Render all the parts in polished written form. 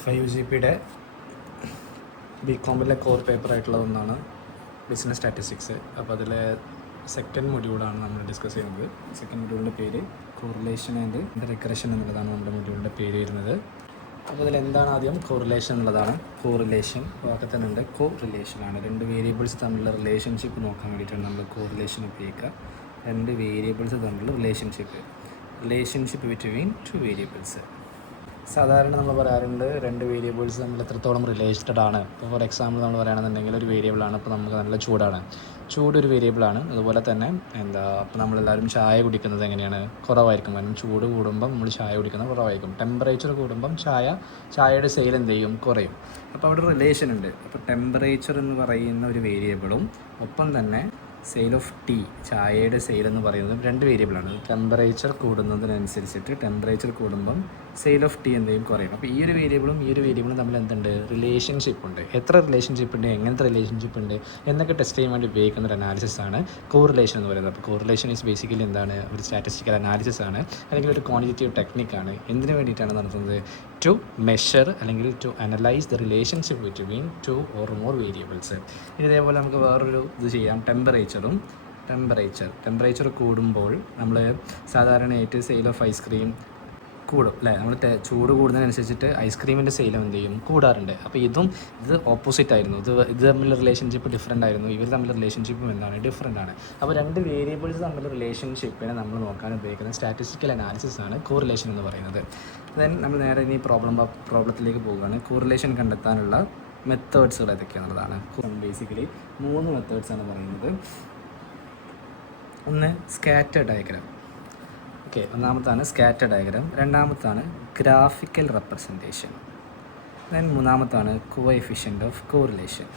FIUGPയുടെ ബികോമിലെ core പേപ്പറായിട്ടുള്ള ഒന്നാണ് business statistics. അപ്പോൾ അതിലെ സെക്കൻഡ് മൊഡ്യൂളാണ് നമ്മൾ ഡിസ്കസ് ചെയ്യുന്നത്. സെക്കൻഡ് മൊഡ്യൂളിൻ്റെ പേര് കോറിലേഷൻ ആൻഡ് റിഗ്രഷൻ എന്നുള്ളതാണ് നമ്മുടെ മൊഡ്യൂളിൻ്റെ പേര് വരുന്നത്. അപ്പോൾ അതിൽ എന്താണ് ആദ്യം കോറിലേഷൻ എന്നുള്ളതാണ്. കോറിലേഷൻ ഒക്കെ തന്നെ ഉണ്ട്. കോ റിലേഷനാണ്, രണ്ട് വേരിയബിൾസ് തമ്മിലുള്ള റിലേഷൻഷിപ്പ് നോക്കാൻ വേണ്ടിയിട്ടാണ് നമ്മൾ കോറിലേഷൻ ഉപയോഗിക്കുക. രണ്ട് വേരിയബിൾസ് തമ്മിലുള്ള റിലേഷൻഷിപ്പ് ബിറ്റ്വീൻ ടു വേരിയബിൾസ്. സാധാരണ നമ്മൾ പറയാറുണ്ട് രണ്ട് വേരിയബിൾസ് തമ്മിൽ എത്രത്തോളം റിലേറ്റഡ് ആണ്. ഇപ്പോൾ ഫോർ എക്സാമ്പിൾ നമ്മൾ പറയുകയാണെന്നുണ്ടെങ്കിൽ ഒരു വേരിയബിളാണ്, ഇപ്പോൾ നമുക്ക് നല്ല ചൂടാണ്, ചൂട് ഒരു വേരിയബിളാണ്. അതുപോലെ തന്നെ അപ്പോൾ നമ്മളെല്ലാവരും ചായ കുടിക്കുന്നത് എങ്ങനെയാണ്, കുറവായിരിക്കും. കാരണം ചൂട് കൂടുമ്പം നമ്മൾ ചായ കുടിക്കുന്നത് കുറവായിരിക്കും. ടെമ്പറേച്ചർ കൂടുമ്പം ചായയുടെ സെയിൽ എന്ത് ചെയ്യും, കുറയും. അപ്പോൾ അവിടെ റിലേഷൻ ഉണ്ട്. അപ്പോൾ ടെമ്പറേച്ചർ എന്ന് പറയുന്ന ഒരു വേരിയബിളും ഒപ്പം തന്നെ സെയിൽ ഓഫ് ടീ, ചായയുടെ സെയിൽ എന്ന് പറയുന്നത് രണ്ട് വേരിയബിളാണ്. ടെമ്പറേച്ചർ കൂടുന്നതിനനുസരിച്ചിട്ട് ടെമ്പറേച്ചർ കൂടുമ്പം സെയിൽ ഓഫ് ടീ എന്തെങ്കിലും കുറയും. അപ്പോൾ ഈ ഒരു വേരിയബിളും തമ്മിൽ എന്തുണ്ട്, റിലേഷൻഷിപ്പ് ഉണ്ട്. എത്ര റിലേഷൻഷിപ്പ് ഉണ്ട്, എങ്ങനത്തെ റിലേഷൻഷിപ്പ് ഉണ്ട് എന്നൊക്കെ ടെസ്റ്റ് ചെയ്യാൻ വേണ്ടി ഉപയോഗിക്കുന്ന ഒരു അനാലിസിസ് ആണ് കോറിലേഷൻ എന്ന് പറയുന്നത്. അപ്പോൾ കോറിലേഷൻ ഈസ് ബേസിക്കലി എന്താണ്, ഒരു സ്റ്റാറ്റിസ്റ്റിക്കൽ അനാലിസിസ് ആണ്, അല്ലെങ്കിൽ ഒരു ക്വാണ്ടിറ്റേറ്റീവ് ടെക്നിക്കാണ്. എന്തിനു വേണ്ടിയിട്ടാണ് നടത്തുന്നത്, ടു മെഷർ അല്ലെങ്കിൽ to analyse the relationship between two or more variables. ഇതേപോലെ നമുക്ക് വേറൊരു ഇത് ചെയ്യാം. ടെമ്പറേച്ചർ കൂടുമ്പോൾ നമ്മൾ സാധാരണയായിട്ട് സെയിൽ ഓഫ് ഐസ്ക്രീം കൂടും അല്ലേ. നമ്മൾ ചൂട് കൂടുന്നതിനനുസരിച്ചിട്ട് ഐസ്ക്രീമിൻ്റെ സെയിലും എന്ത് ചെയ്യും, കൂടാറുണ്ട്. അപ്പോൾ ഇത് ഓപ്പോസിറ്റ് ആയിരുന്നു. ഇത് തമ്മിലുള്ള റിലേഷൻഷിപ്പ് ഡിഫറെൻ്റ് ആയിരുന്നു. ഇവർ തമ്മിലുള്ള റിലേഷൻഷിപ്പും എന്താണ്, ഡിഫറെൻ്റ് ആണ്. അപ്പോൾ രണ്ട് വേരിയബിൾസ് തമ്മിലുള്ള റിലേഷൻഷിപ്പിനെ നമ്മൾ നോക്കാൻ ഉപയോഗിക്കുന്ന സ്റ്റാറ്റിസ്റ്റിക്കൽ അനാലിസിസ് ആണ് കോറിലേഷൻ എന്ന് പറയുന്നത്. ദെൻ നമ്മൾ നേരെ ഇനി പ്രോബ്ലത്തിലേക്ക് പോവുകയാണ്. കോറിലേഷൻ കണ്ടെത്താനുള്ള മെത്തേഡ്സുകൾ ഏതൊക്കെയാണെന്നുള്ളതാണ്. ബേസിക്കലി 3 മെത്തേഡ്സാണ് പറയുന്നത്. ഒന്ന് സ്കാറ്റർ ഡയഗ്രാം. ഓക്കെ, ഒന്നാമത്താണ് സ്കാറ്റർ ഡയഗ്രാം, രണ്ടാമത്താണ് ഗ്രാഫിക്കൽ റെപ്രസെൻറ്റേഷൻ, ദെൻ മൂന്നാമത്താണ് കോഎഫിഷ്യൻ്റ് ഓഫ് കോറിലേഷൻ.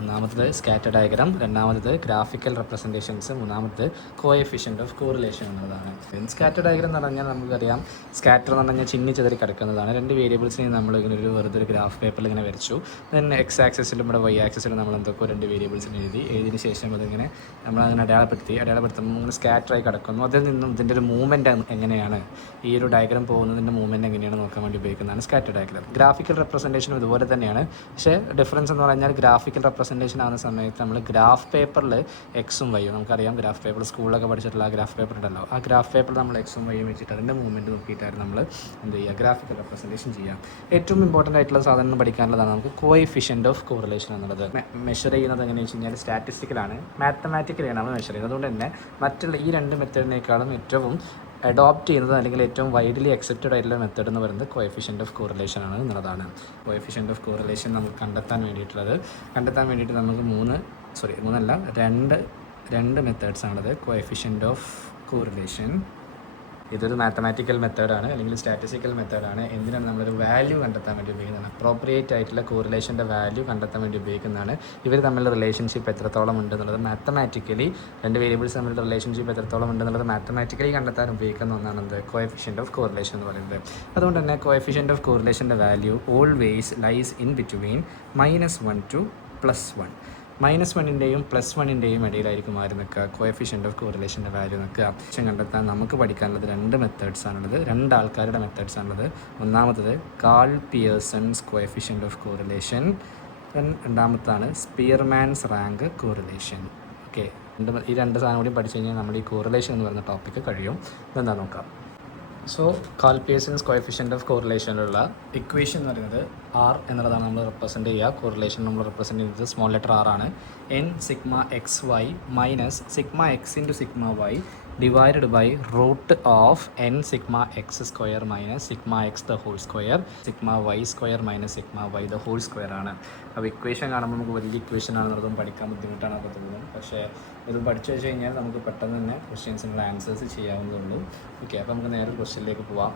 ഒന്നാമത്തത് സ്കാറ്റർ ഡയഗ്രാം, രണ്ടാമത്തത് ഗ്രാഫിക്കൽ റെപ്രസെൻറ്റേഷൻസ്, മൂന്നാമത്തത് കോഎഫിഷ്യൻ്റ് ഓഫ് കോറിലേഷൻ എന്നുള്ളതാണ്. സ്കാറ്റർ ഡയഗ്രാം എന്ന് പറഞ്ഞാൽ നമുക്കറിയാം, സ്കാറ്റർ എന്ന് പറഞ്ഞാൽ ചിന്നി ചെതറി കിടക്കുന്നതാണ്. രണ്ട് വേരിയബിൾസിനെ നമ്മൾ ഇങ്ങനെ വെറുതെ ഒരു ഗ്രാഫ് പേപ്പറിൽ ഇങ്ങനെ വരച്ചു. ദെൻ എക്സ് ആക്സിസിലും ഇവിടെ വൈ ആക്സിസിലും നമ്മൾ എന്തൊക്കെ രണ്ട് വേരിയബിൾസിന് എഴുതിയതിന് ശേഷം അതിങ്ങനെ നമ്മളങ്ങനെ അടയാളപ്പെടുത്തുമ്പോൾ ഇങ്ങനെ സ്കാറ്ററായി കിടക്കുന്നു. അതിൽ നിന്നും ഇതിൻ്റെ ഒരു മൂവ്മെൻറ്റ് എങ്ങനെയാണ്, ഈ ഒരു ഡയഗ്രാം പോകുന്നതിൻ്റെ മൂവ്മെൻറ്റ് എങ്ങനെയാണ് നോക്കാൻ വേണ്ടി ഉപയോഗിക്കുന്നതാണ് സ്കാറ്റർ ഡയഗ്രാം. ഗ്രാഫിക്കൽ റെപ്രസെൻറ്റേഷനും ഇതുപോലെ തന്നെയാണ്. പക്ഷേ ഡിഫറൻസ് എന്ന് പറഞ്ഞാൽ ഗ്രാഫിക്കൽ റെപ്രസെൻറ്റേഷൻ ആവുന്ന സമയത്ത് നമ്മൾ ഗ്രാഫ് പേപ്പറിൽ എക്സും വൈയും, നമുക്കറിയാം ഗ്രാഫ് പേപ്പർ സ്കൂളിലൊക്കെ പഠിച്ചിട്ടുള്ള ആ ഗ്രാഫ് പേപ്പർ ഉണ്ടല്ലോ, ആ ഗ്രാഫ് പേപ്പറിൽ നമ്മൾ എക്സും വൈയും വെച്ചിട്ട് അതിൻ്റെ മൂവ്മെൻറ്റ് നോക്കിയിട്ടായിരുന്നു നമ്മൾ എന്ത് ചെയ്യുക, ഗ്രാഫിക്കൽ റെപ്രസെൻറ്റേഷൻ ചെയ്യാം. ഏറ്റവും ഇമ്പോർട്ടൻ്റ് ആയിട്ടുള്ള സാധനം പഠിക്കാനുള്ളതാണ് നമുക്ക് കോഎഫിഷ്യൻ്റ് ഓഫ് കോറിലേഷൻ എന്നുള്ളത്. മെഷർ ചെയ്യുന്നത് എങ്ങനെയാണെന്ന് വെച്ച് കഴിഞ്ഞാൽ സ്റ്റാറ്റിസ്റ്റിക്കലാണ്, മാത്തമാറ്റിക്കലാണ് നമ്മൾ മെഷർ ചെയ്യുന്നത്. അതുകൊണ്ട് തന്നെ മറ്റുള്ള ഈ രണ്ട് മെത്തേഡിനേക്കാളും ഏറ്റവും അഡോപ്റ്റ് ചെയ്യുന്നത് അല്ലെങ്കിൽ ഏറ്റവും വൈഡ്ലി അക്സെപ്റ്റഡ് ആയിട്ടുള്ള മെത്തേഡ് എന്ന് പറയുന്നത് കോഎഫിഷ്യൻ്റ് ഓഫ് കോറിലേഷൻ ആണ് എന്നുള്ളതാണ്. കോഎഫിഷ്യൻ്റ് ഓഫ് കോറിലേഷൻ നമുക്ക് കണ്ടെത്താൻ വേണ്ടിയിട്ട് നമുക്ക് രണ്ട് മെത്തേഡ്സാണുള്ളത്. കോഎഫിഷ്യൻ്റ് ഓഫ് കോറിലേഷൻ, ഇതൊരു മാത്തമാറ്റിക്കൽ മെത്തേഡാണ് അല്ലെങ്കിൽ സ്റ്റാറ്റിസ്റ്റിക്കൽ മെത്തേഡാണ്. എന്തിനാണ് നമ്മളൊരു വാല്യൂ കണ്ടെത്താൻ വേണ്ടി ഉപയോഗിക്കുന്നതാണ്, അപ്രോപ്രിയേറ്റ് ആയിട്ടുള്ള കോറിലേഷൻ്റെ വാല്യൂ കണ്ടെത്താൻ വേണ്ടി ഉപയോഗിക്കുന്നതാണ്. ഇവർ തമ്മിലുള്ള റിലേഷൻഷിപ്പ് എത്രത്തോളം ഉണ്ടെന്നുള്ളത് മാത്തമാറ്റിക്കലി, രണ്ട് വേരിയബിൾസ് തമ്മിലുള്ള റിലേഷൻഷിപ്പ് എത്രത്തോളം ഉണ്ടെന്നുള്ളത് മാത്തമാറ്റിക്കലി കണ്ടെത്താൻ ഉപയോഗിക്കുന്ന ഒന്നാണ് എന്ത്, കോഎഫിഷ്യൻ്റ് ഓഫ് കോറിലേഷൻ എന്ന് പറയുന്നത്. അതുകൊണ്ട് തന്നെ കോഎഫിഷ്യൻ്റ് ഓഫ് കോറിലേഷൻ്റെ value always lies in between -1 to +1. -1ൻ്റെയും +1ൻ്റെയും ഇടയിലായിരിക്കും ആര് നിൽക്കുക, കോഎഫിഷ്യൻ്റ് ഓഫ് കോറിലേഷൻ്റെ വാല്യൂ നിൽക്കുക. പക്ഷേ കണ്ടെത്താൻ നമുക്ക് പഠിക്കാനുള്ളത് രണ്ട് മെത്തേഡ്സാണുള്ളത്, രണ്ടാൾക്കാരുടെ മെത്തേഡ്സാണുള്ളത്. ഒന്നാമത്തത് Karl Pearson's coefficient of correlation, രണ്ടാമത്താണ് സ്പിയർമാൻസ് റാങ്ക് കോറിലേഷൻ. ഓക്കെ, ഈ രണ്ട് സാധനം കൂടി പഠിച്ചു കഴിഞ്ഞാൽ നമ്മുടെ ഈ കോറിലേഷൻ എന്ന് പറയുന്ന ടോപ്പിക്ക് കഴിയും. ഇതെന്താ നോക്കാം. So Karl Pearson's coefficient of കോറിലേഷനിലുള്ള ഇക്വേഷൻ എന്ന് പറയുന്നത് ആർ എന്നുള്ളതാണ് നമ്മൾ റെപ്രസെൻറ്റ് ചെയ്യുക. കോറിലേഷൻ നമ്മൾ റെപ്രസെൻറ്റ് ചെയ്യുന്നത് സ്മോൾ ലെറ്റർ ആർ ആണ്. n sigma X Y minus sigma X into sigma Y divided by root of n sigma X square minus sigma X the whole square sigma Y square minus sigma Y the whole square ആണ്. അപ്പോൾ equation കാണുമ്പോൾ നമുക്ക് വലിയ equation ആണെന്നുള്ളതും പഠിക്കാൻ ബുദ്ധിമുട്ടാണ് അപ്പോൾ തോന്നുന്നത്. പക്ഷേ ഇത് പഠിച്ചു വെച്ച് കഴിഞ്ഞാൽ നമുക്ക് പെട്ടെന്ന് തന്നെ ക്വസ്റ്റ്യൻസിനുള്ള ആൻസേഴ്സ് ചെയ്യാവുന്നതുള്ളൂ. ഓക്കെ, അപ്പോൾ നമുക്ക് നേരെ ക്വസ്റ്റ്യനിലേക്ക് പോവാം.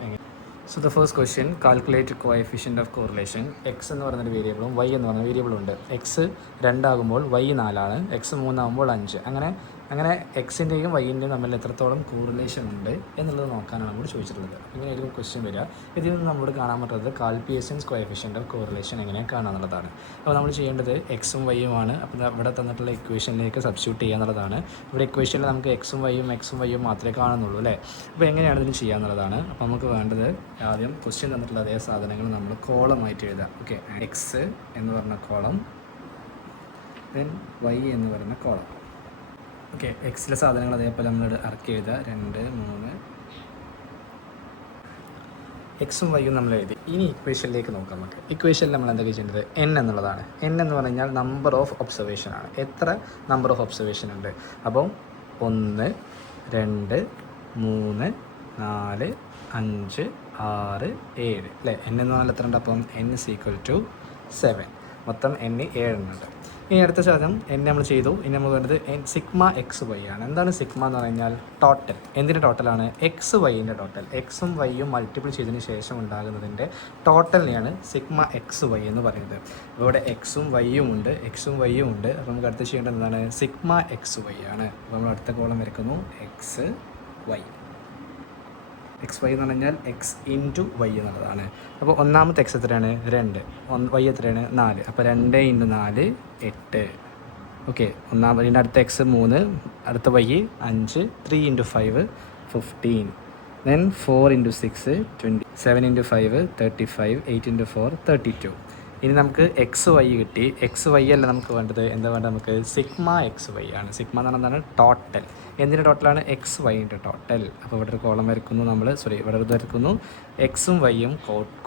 So the first question, calculate coefficient of correlation. X എന്ന് പറയുന്നൊരു വേരിയബിളും വൈ എന്ന് പറയുന്ന വേരിയബിളുണ്ട്. എക്സ് 2 ആകുമ്പോൾ വൈ 4 ആണ്, എക്സ് 3 ആകുമ്പോൾ 5. അങ്ങനെ അങ്ങനെ എക്സിൻ്റെയും വൈൻ്റെയും തമ്മിൽ എത്രത്തോളം കോറിലേഷൻ ഉണ്ട് എന്നുള്ളത് നോക്കാനാണ് നമ്മൾ ചോദിച്ചിട്ടുള്ളത്. ഇങ്ങനെ ഒരു ക്വസ്റ്റ്യൻ വരിക. ഇതിൽ നിന്ന് നമ്മളോട് കാണാൻ പറ്റുന്നത് കാൽപിയേഴ്സൺസ് കോഎഫിഷ്യൻ്റ് ഓഫ് കോറിലേഷൻ എങ്ങനെ കാണാമെന്നുള്ളതാണ്. അപ്പോൾ നമ്മൾ ചെയ്യേണ്ടത് എക്സും വൈയും ആണ്. അപ്പോൾ ഇവിടെ തന്നിട്ടുള്ള ഇക്വേഷനിലേക്ക് സബ്സ്റ്റിറ്റ്യൂട്ട് ചെയ്യുക എന്നുള്ളതാണ്. ഇവിടെ ഇക്വേഷനിൽ നമുക്ക് എക്സും വൈയും മാത്രമേ കാണുന്നുള്ളൂ അല്ലേ. അപ്പോൾ എങ്ങനെയാണ് ഇതിന് ചെയ്യുക എന്നുള്ളതാണ്. അപ്പോൾ നമുക്ക് വേണ്ടത് ആദ്യം ക്വസ്റ്റ്യൻ തന്നിട്ടുള്ള അതേ സാധനങ്ങൾ നമ്മൾ കോളമായിട്ട് എഴുതാം. ഓക്കെ, എക്സ് എന്ന് പറഞ്ഞ കോളം, ദെൻ വൈ എന്ന് പറയുന്ന കോളം. ഓക്കെ, എക്സിലെ സാധനങ്ങൾ അതേപോലെ നമ്മൾ ഇറക്കി എഴുതുക. 2 3 എക്സും വൈയും നമ്മൾ എഴുതി. ഇനി ഇക്വേഷനിലേക്ക് നോക്കാം. നമുക്ക് ഇക്വേഷനിൽ നമ്മൾ എന്തൊക്കെ ചെയ്യേണ്ടത് എൻ എന്നുള്ളതാണ്. എൻ എന്ന് പറഞ്ഞാൽ നമ്പർ ഓഫ് ഒബ്സർവേഷൻ ആണ്. എത്ര നമ്പർ ഓഫ് ഒബ്സർവേഷൻ ഉണ്ട്. അപ്പം 1 2 3 4 5 6 7 അല്ലേ. എൻ എന്ന് പറഞ്ഞാൽ എത്ര ഉണ്ട്. അപ്പം n = 7. മൊത്തം n 7 ഉണ്ട്. ഇനി അടുത്ത സാധനം n നമ്മൾ ചെയ്തു. ഇനി നമ്മൾ വേണ്ടത് സിഗ്മ എക്സ് വൈ ആണ്. എന്താണ് സിഗ്മ എന്ന് പറഞ്ഞാൽ ടോട്ടൽ. എന്തിൻ്റെ ടോട്ടലാണ്. X വൈൻ്റെ total. എക്സും വൈയും മൾട്ടിപ്പിൾ ചെയ്തതിന് ശേഷം ഉണ്ടാകുന്നതിൻ്റെ ടോട്ടലിനെയാണ് സിഗ്മ എക്സ് വൈ എന്ന് പറയുന്നത്. അപ്പോൾ ഇവിടെ എക്സും വൈയും ഉണ്ട്. അപ്പോൾ നമുക്ക് അടുത്ത് ചെയ്യേണ്ടത് എന്താണ്. സിഗ്മ എക്സ് വൈ ആണ്. അപ്പോൾ നമ്മൾ അടുത്ത കോളം വരയ്ക്കുന്നു. X Y. എക്സ് വൈ എന്ന് പറഞ്ഞാൽ എക്സ് ഇൻറ്റു വൈ എന്നുള്ളതാണ്. അപ്പോൾ ഒന്നാമത്തെ എക്സ് എത്രയാണ് 2, വൈ എത്രയാണ് 4. അപ്പോൾ 2 × 4 8. ഓക്കെ, ഒന്നാമതിൻ്റെ അടുത്ത എക്സ് 3, അടുത്ത വൈ 5, 3 × 5 15, ദെൻ 4 × 6 20, 7 × 5 35, 8 × 4 32. ഇനി നമുക്ക് എക്സ് വൈ കിട്ടി. എക്സ് വൈ അല്ല നമുക്ക് വേണ്ടത്. എന്താ വേണ്ടത് നമുക്ക് സിഗ്മ എക്സ് വൈ ആണ്. സിഗ്മ എന്ന് പറഞ്ഞാൽ എന്താണ് ടോട്ടൽ. എന്തിൻ്റെ ടോട്ടലാണ് എക്സ് വൈൻ്റെ ടോട്ടൽ. അപ്പോൾ ഇവിടെ ഒരു കോളം വരയ്ക്കുന്നു നമ്മൾ. ഇവിടെ ഇത് വരയ്ക്കുന്നു. എക്സും വൈയും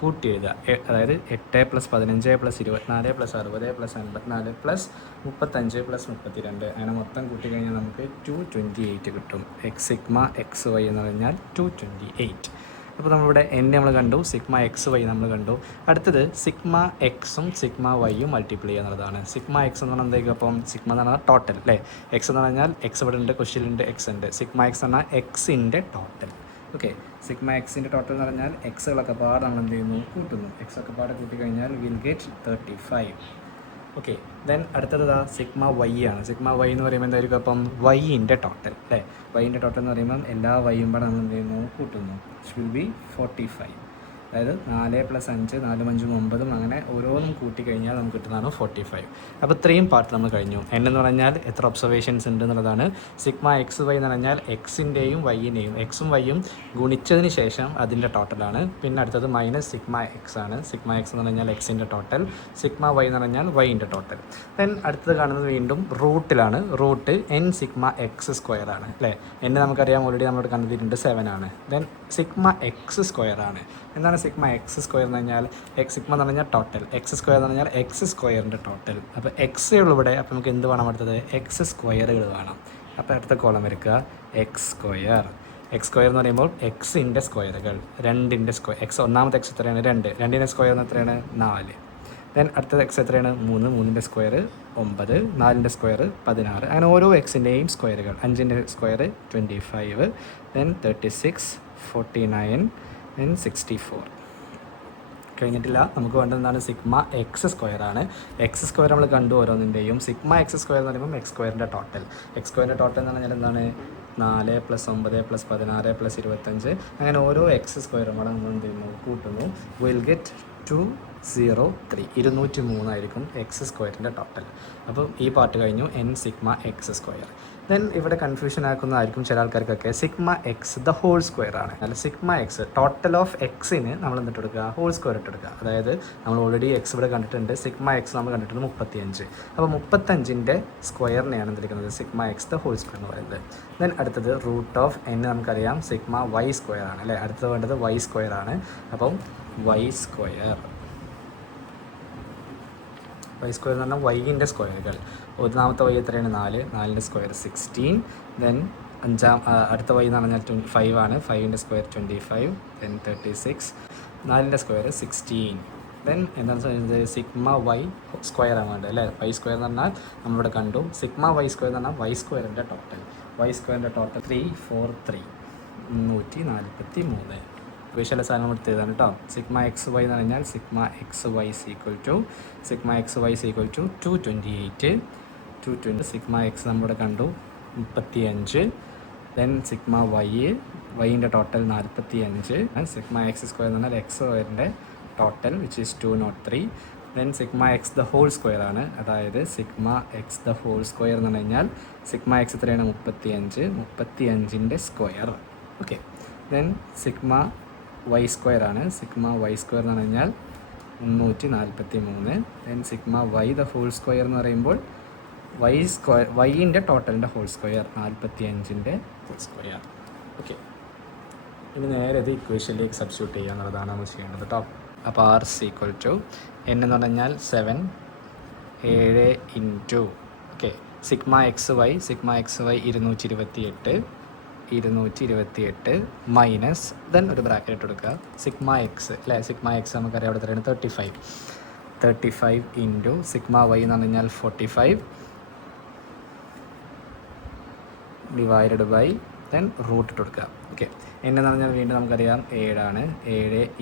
കൂട്ടി എഴുതുക. അതായത് 8 + 15 + 24 + 60 + 54 + 35 + 32. അങ്ങനെ മൊത്തം കൂട്ടി കഴിഞ്ഞാൽ നമുക്ക് 228 കിട്ടും. സിഗ്മ എക്സ് വൈ എന്ന് പറഞ്ഞാൽ 228. അപ്പോൾ നമ്മളിവിടെ n നമ്മൾ കണ്ടു, സിഗ്മ എക്സ് വൈ നമ്മൾ കണ്ടു. അടുത്തത് സിഗ്മ എക്സും സിഗ്മ വൈയും മൾട്ടിപ്ലൈ ചെയ്യുക എന്നുള്ളതാണ്. സിഗ്മ എക്സ് എന്ന് പറഞ്ഞാൽ എന്തായിരിക്കും. അപ്പം സിഗ്മ എന്ന് പറഞ്ഞാൽ ടോട്ടൽ അല്ലേ. എക്സ് എന്ന് പറഞ്ഞാൽ എക്സ് ഇവിടെ ഉണ്ട്, ക്വസ്റ്റ്യനിലുണ്ട് എക്സ് ഉണ്ട്. സിഗ്മ എക്സ് എന്ന് പറഞ്ഞാൽ എക്സിൻ്റെ ടോട്ടൽ. ഓക്കെ, സിഗ്മ എക്സിൻ്റെ ടോട്ടൽ എന്ന് പറഞ്ഞാൽ എക്സുകളൊക്കെ പാടെ നമ്മൾ എന്ത് ചെയ്യുന്നു കൂട്ടുന്നു. എക്സൊക്കെ പാടെ കൂട്ടി കഴിഞ്ഞാൽ വിൽ ഗെറ്റ് 35. ഓക്കെ, ദെൻ അടുത്തത് സിഗ്മ വൈ ആണ്. സിഗ്മ വൈ എന്ന് പറയുമ്പോൾ എന്തായിരിക്കും. അപ്പം വൈൻ്റെ ടോട്ടൽ അല്ലേ. വൈൻ്റെ ടോട്ടൽ എന്ന് പറയുമ്പം എല്ലാ വൈയും പാടെ നമ്മൾ എന്ത് ചെയ്യുന്നു കൂട്ടുന്നു. It will be 45. അതായത് 4 + 5 4 5 9 അങ്ങനെ ഓരോന്നും കൂട്ടിക്കഴിഞ്ഞാൽ നമുക്ക് കിട്ടുന്നതാണ് 45. അപ്പോൾ ഇത്രയും പാർട്ട് നമ്മൾ കഴിഞ്ഞു. n എന്ന് പറഞ്ഞാൽ എത്ര ഒബ്സർവേഷൻസ് ഉണ്ട് എന്നുള്ളതാണ്. സിഗ്മ എക്സ് വൈ എന്ന് പറഞ്ഞാൽ എക്സിൻ്റെയും വൈയിൻ്റെയും എക്സും വൈയും ഗുണിച്ചതിന് ശേഷം അതിൻ്റെ ടോട്ടലാണ്. പിന്നെ അടുത്തത് മൈനസ് സിഗ്മ എക്സ് ആണ്. സിഗ്മ എക്സ് എന്ന് പറഞ്ഞാൽ എക്സിൻ്റെ ടോട്ടൽ. സിഗ്മ വൈ എന്ന് പറഞ്ഞാൽ വൈൻ്റെ ടോട്ടൽ. ദെൻ അടുത്തത് കാണുന്നത് വീണ്ടും റൂട്ടിലാണ്. Root n sigma X square ആണ് അല്ലേ. n നമുക്കറിയാം, ഓൾറെഡി നമ്മളോട് കണ്ടെത്തിയിട്ടുണ്ട് 7 ആണ്. ദെൻ സിഗ്മ എക്സ് സ്ക്വയർ ആണ്. എന്താണ് സിഗ്മ എക്സ് സ്ക്വയർ എന്ന് പറഞ്ഞാൽ സിഗ്മ എന്ന് പറഞ്ഞാൽ ടോട്ടൽ. എക്സ് സ്ക്വയർ എന്ന് പറഞ്ഞാൽ എക്സ് സ്ക്വയറിൻ്റെ ടോട്ടൽ. അപ്പോൾ എക്സ് ഉള്ളൂ ഇവിടെ. അപ്പോൾ നമുക്ക് എന്ത് വേണം അടുത്തത് എക്സ് സ്ക്വയറുകൾ വേണം. അപ്പോൾ അടുത്ത കോളം വരയ്ക്കുക എക്സ് സ്ക്വയർ. എക്സ് സ്ക്വയർ എന്ന് പറയുമ്പോൾ എക്സിൻ്റെ സ്ക്വയറുകൾ 2ൻ്റെ സ്ക്വയർ. എക്സ് ഒന്നാമത്തെ എക്സ് എത്രയാണ് 2. 2ൻ്റെ സ്ക്വയർ എന്ന് എത്രയാണ് 4. ദെൻ അടുത്തത് എക്സ് എത്രയാണ് 3. 3ൻ്റെ സ്ക്വയർ 9. 4ൻ്റെ സ്ക്വയർ 16. അങ്ങനെ ഓരോ എക്സിൻ്റെയും സ്ക്വയറുകൾ. 5ൻ്റെ സ്ക്വയർ 25. Then 36 49 then 64. കഴിഞ്ഞിട്ടില്ല. നമുക്ക് വേണ്ടത് എന്താണ് സിഗ്മ എക്സ് സ്ക്വയർ ആണ്. എക്സ് സ്ക്വയർ നമ്മൾ കണ്ടു ഓരോന്നിൻ്റെയും. സിഗ്മ എക്സ് സ്ക്വയർ എന്ന് പറയുമ്പോൾ എക്സ് സ്ക്വയറിൻ്റെ ടോട്ടൽ. എക്സ് സ്ക്വയറിൻ്റെ ടോട്ടൽ എന്ന് പറഞ്ഞാൽ എന്താണ് 4 + 9 + 16 + 25. അങ്ങനെ ഓരോ എക്സ് സ്ക്വയറും കൂടെ നമ്മൾ എന്ത് ചെയ്യുന്നു കൂട്ടുന്നു. Will get 203. 203 ആയിരിക്കും എക്സ് സ്ക്വയറിൻ്റെ ടോട്ടൽ. അപ്പം ഈ പാർട്ട് കഴിഞ്ഞു. n sigma X square. Then ഇവിടെ കൺഫ്യൂഷൻ ആക്കുന്നതായിരിക്കും ചില ആൾക്കാർക്കൊക്കെ. Sigma X the whole square ആണ്. അല്ല, സിഗ്മ എക്സ് ടോട്ടൽ ഓഫ് എക്സിന് നമ്മൾ എന്നിട്ട് എടുക്കുക ഹോൾ സ്ക്വയർ ഇട്ടെടുക്കുക. അതായത് നമ്മൾ ഓൾറെഡി എക്സ് ഇവിടെ കണ്ടിട്ടുണ്ട്. സിഗ്മ എക്സ് നമ്മൾ കണ്ടിട്ടുണ്ട് 35. അപ്പോൾ 35ൻ്റെ സ്ക്വയറിനെയാണ് എന്തെടുക്കുന്നത് sigma X the whole square എന്ന് പറയുന്നത്. ദെൻ അടുത്തത് റൂട്ട് ഓഫ് n നമുക്കറിയാം സിഗ്മ വൈ സ്ക്വയർ ആണ് അല്ലേ. അടുത്തത് വേണ്ടത് വൈ സ്ക്വയർ ആണ്. അപ്പം വൈ സ്ക്വയർ എന്ന് പറഞ്ഞാൽ വൈൻ്റെ സ്ക്വയറുകൾ. ഒന്നാമത്തെ വൈ എത്രയാണ് 4. 4ൻ്റെ സ്ക്വയർ 16. ദെൻ അടുത്ത വൈ എന്ന് പറഞ്ഞാൽ 5 ആണ്. 5ൻ്റെ സ്ക്വയർ 25. ദെൻ 36. 4ൻ്റെ സ്ക്വയർ 16. ദെൻ എന്താണെന്ന് പറയുന്നത് സിഗ്മ വൈ സ്ക്വയർ ആണ് വേണ്ടത് അല്ലേ. വൈ സ്ക്വയർ എന്ന് പറഞ്ഞാൽ നമ്മളിവിടെ കണ്ടു. സിഗ്മ വൈ സ്ക്വയർ എന്ന് പറഞ്ഞാൽ വൈ സ്ക്വയറിൻ്റെ ടോട്ടൽ. വൈ സ്ക്വയറിൻ്റെ ടോട്ടൽ 343. 343. വിഷയ സാധനം എടുത്തതാണ് കേട്ടോ. സിഗ്മ എക്സ് വൈ എന്ന് പറഞ്ഞാൽ sigma X y sigma X Y 228. 220. Sigma x നമ്മളിവിടെ കണ്ടു 35. ദെൻ സിഗ്മ വൈൻ്റെ ടോട്ടൽ 45. സിഗ്മ എക്സ് സ്ക്വയർ എന്ന് പറഞ്ഞാൽ എക്സ് സ്ക്വയറിൻ്റെ total which is 203. Then sigma X the whole square ആണ്, അതായത് sigma X the whole square എന്ന് പറഞ്ഞു കഴിഞ്ഞാൽ സിഗ്മ എക്സ് എത്രയാണ് 35 square. Okay. Then sigma Y square ആണ്, സിഗ്മ വൈ സ്ക്വയർ എന്ന് പറഞ്ഞു കഴിഞ്ഞാൽ 343. Then sigma Y the whole square എന്ന് പറയുമ്പോൾ വൈൻ്റെ ടോട്ടലിൻ്റെ whole square 45 whole square. Okay. ഇനി നേരെ ഇത് ഇക്വേഷനിലേക്ക് സബ്സ്റ്റിറ്റ്യൂട്ട് ചെയ്യുക എന്നുള്ളതാണ് നമ്മൾ ചെയ്യേണ്ടത് കേട്ടോ. അപ്പോൾ R is equal to N എന്ന് പറഞ്ഞാൽ 7 into okay sigma X Y 228 minus then ഒരു ബ്രാക്കറ്റ് ഇട്ട് കൊടുക്കുക സിഗ്മ എക്സ് അല്ലേ. സിഗ്മ എക്സ് നമുക്കറിയാം അവിടെ എത്രയാണ് 35 ഇൻറ്റു സിഗ്മ വൈ എന്ന് പറഞ്ഞു കഴിഞ്ഞാൽ 45 ഡിവൈഡഡ് ബൈ ദെൻ റൂട്ട് ഇട്ട് കൊടുക്കുക. ഓക്കെ. എന്ന് പറഞ്ഞാൽ വീണ്ടും നമുക്കറിയാം 7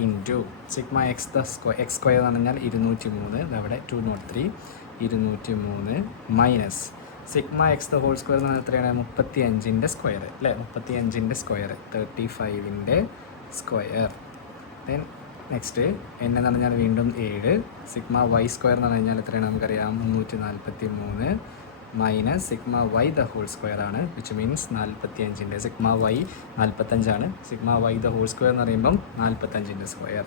ഇൻറ്റു സിഗ്മ എക്സ് സ്ക്വയർ എന്ന് പറഞ്ഞാൽ 203, അവിടെ 203 minus sigma X the whole square എന്ന് പറഞ്ഞാൽ എത്രയാണ് 35 സ്ക്വയർ അല്ലേ. 35 സ്ക്വയർ 35 സ്ക്വയർ. ദെൻ നെക്സ്റ്റ് എന്ന് പറഞ്ഞാൽ വീണ്ടും 7 സിഗ്മ വൈ സ്ക്വയർ എന്ന് പറഞ്ഞാൽ എത്രയാണ് നമുക്കറിയാം 343 minus sigma Y the whole square ആണ് which means 45 sigma y 45 sigma Y the whole square എന്ന് പറയുമ്പം 45 സ്ക്വയർ.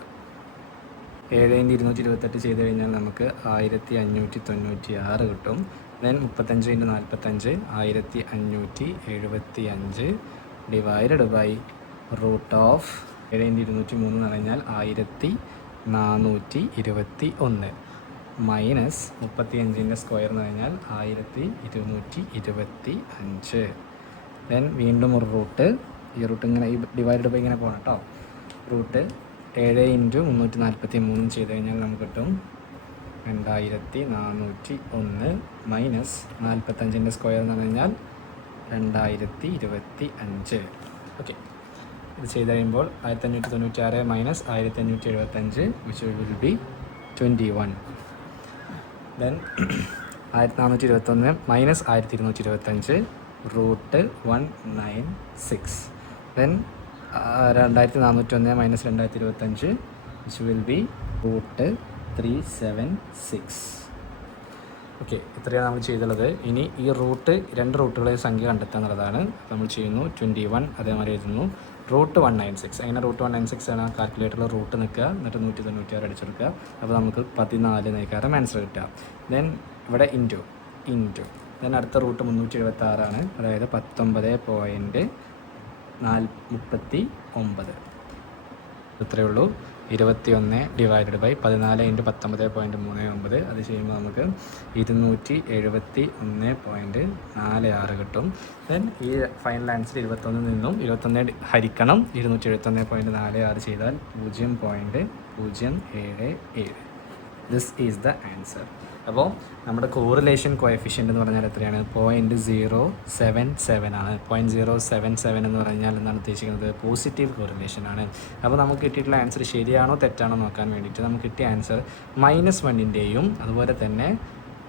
7 ചെയ്ത് കഴിഞ്ഞാൽ നമുക്ക് 1596 കിട്ടും. Then 35 × 45 1575 divided by root of 7 × 203 എന്ന് പറഞ്ഞാൽ 1421 മൈനസ് 35 സ്ക്വയർ എന്ന് പറഞ്ഞാൽ 1225. ദെൻ വീണ്ടും ഒരു റൂട്ട്, ഈ റൂട്ട് ഇങ്ങനെ ഈ ഡിവൈഡഡ് ബൈ ഇങ്ങനെ പോകണം കേട്ടോ. റൂട്ട് 7 × 343 ചെയ്ത് കഴിഞ്ഞാൽ നമുക്ക് കിട്ടും 2401 മൈനസ് 45 സ്ക്വയർ എന്ന് പറഞ്ഞു കഴിഞ്ഞാൽ 2025. ഓക്കെ. ഇത് ചെയ്ത് കഴിയുമ്പോൾ 1596 minus 1575 which will be 21. Then 1421 minus 1225 root 196. Then 2401 minus 2025 which will be root 376. Okay. ഇത്രയാണ് നമ്മൾ ചെയ്തുള്ളത്. ഇനി ഈ രണ്ട് റൂട്ടുകളെ സംഖ്യ കണ്ടെത്തുക എന്നുള്ളതാണ് നമ്മൾ ചെയ്യുന്നു. 21 അതേമാതിരി എഴുതുന്നു. റൂട്ട് 196 അങ്ങനെ റൂട്ട് 196 ആണ് കാൽക്കുലേറ്ററിൽ റൂട്ട് നിൽക്കുക, എന്നിട്ട് 196 അടിച്ചെടുക്കുക. അപ്പോൾ നമുക്ക് 14 നയിക്കാരം ആൻസർ കിട്ടുക. ദെൻ ഇവിടെ ഇൻറ്റു ദെൻ അടുത്ത റൂട്ട് 376 അതായത് 19.39. ഇത്രയേ ഉള്ളൂ. 21 ഡിവൈഡഡ് ബൈ 14 × 19.39. അത് ചെയ്യുമ്പോൾ നമുക്ക് 271.46 കിട്ടും. ദെൻ ഈ ഫൈനൽ ആൻസർ 21 നിന്നും 21 ഹരിക്കണം 271.46 ചെയ്താൽ 0.077. This is the answer. അപ്പോൾ നമ്മുടെ കോറിലേഷൻ കോഎഫിഷ്യൻ്റ് എന്ന് പറഞ്ഞാൽ എത്രയാണ് 0.077 ആണ്. 0.077 എന്ന് പറഞ്ഞാൽ എന്താണ് ഉദ്ദേശിക്കുന്നത് പോസിറ്റീവ് കോറിലേഷൻ ആണ്. അപ്പോൾ നമുക്ക് കിട്ടിയിട്ടുള്ള ആൻസർ ശരിയാണോ തെറ്റാണോ നോക്കാൻ വേണ്ടിയിട്ട് നമുക്ക് കിട്ടിയ ആൻസർ -1ൻ്റെയും അതുപോലെ തന്നെ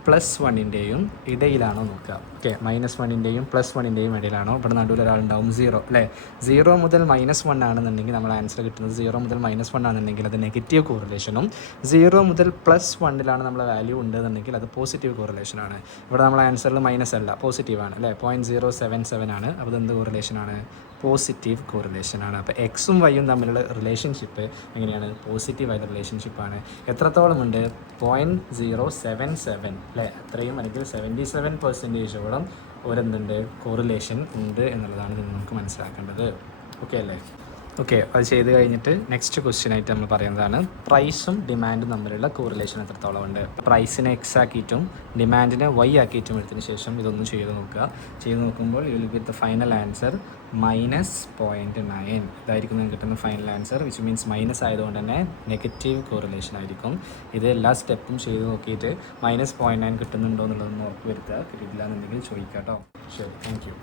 +1ൻ്റെയും ഇടയിലാണോ നോക്കുക. ഓക്കെ. -1ൻ്റെയും +1ൻ്റെയും ഇടയിലാണോ. ഇവിടെ നടുവിൽ ഒരാളുണ്ടാവും 0 അല്ലേ. 0 മുതൽ -1 ആണെന്നുണ്ടെങ്കിൽ നമ്മൾ ആൻസർ കിട്ടുന്നത് 0 മുതൽ -1 ആണെന്നുണ്ടെങ്കിൽ അത് നെഗറ്റീവ് കോറിലേഷനും 0 മുതൽ +1 നമ്മൾ വാല്യൂ ഉണ്ടെന്നുണ്ടെങ്കിൽ അത് പോസിറ്റീവ് കോറിലേഷനാണ്. ഇവിടെ നമ്മൾ ആൻസറിൽ മൈനസ് അല്ല പോസിറ്റീവാണ് അല്ലേ. 0.077 ആണ്. അപ്പോൾ ഇത് എന്ത് കോറിലേഷനാണ് പോസിറ്റീവ് കോറിലേഷനാണ്. അപ്പോൾ എക്സും വൈയും തമ്മിലുള്ള റിലേഷൻഷിപ്പ് എങ്ങനെയാണ് പോസിറ്റീവായ റിലേഷൻഷിപ്പാണ്. എത്രത്തോളം ഉണ്ട് 0.077 അല്ലേ. അത്രയും അല്ലെങ്കിൽ 77% ഒരെന്തുണ്ട് കോറിലേഷൻ ഉണ്ട് എന്നുള്ളതാണ് നമുക്ക് മനസ്സിലാക്കേണ്ടത്. ഓക്കെ അല്ലേ. ഓക്കെ. അത് ചെയ്ത് കഴിഞ്ഞിട്ട് നെക്സ്റ്റ് ക്വസ്റ്റ്യൻ ആയിട്ട് നമ്മൾ പറയുന്നതാണ് പ്രൈസും ഡിമാൻഡും തമ്മിലുള്ള കോറിലേഷൻ എത്രത്തോളം ഉണ്ട്. പ്രൈസിനെ എക്സ് ആക്കിയിട്ടും ഡിമാൻഡിനെ വൈ ആക്കിയിട്ടും എടുത്തതിന് ശേഷം ഇതൊന്നും ചെയ്ത് നോക്കുക. ചെയ്ത് നോക്കുമ്പോൾ you will get the final answer -0.9. ഇതായിരിക്കും നിങ്ങൾക്ക് കിട്ടുന്ന final answer which means minus ആയതുകൊണ്ട് തന്നെ നെഗറ്റീവ് കോറിലേഷൻ ആയിരിക്കും. ഇത് എല്ലാ സ്റ്റെപ്പും ചെയ്ത് നോക്കിയിട്ട് -0.9 കിട്ടുന്നുണ്ടോ എന്നുള്ളതൊന്ന് ഉറപ്പ് വരുത്തുക. കിട്ടിയില്ല എന്നുണ്ടെങ്കിൽ ചോദിക്കാം കേട്ടോ. ശരി. Thank you.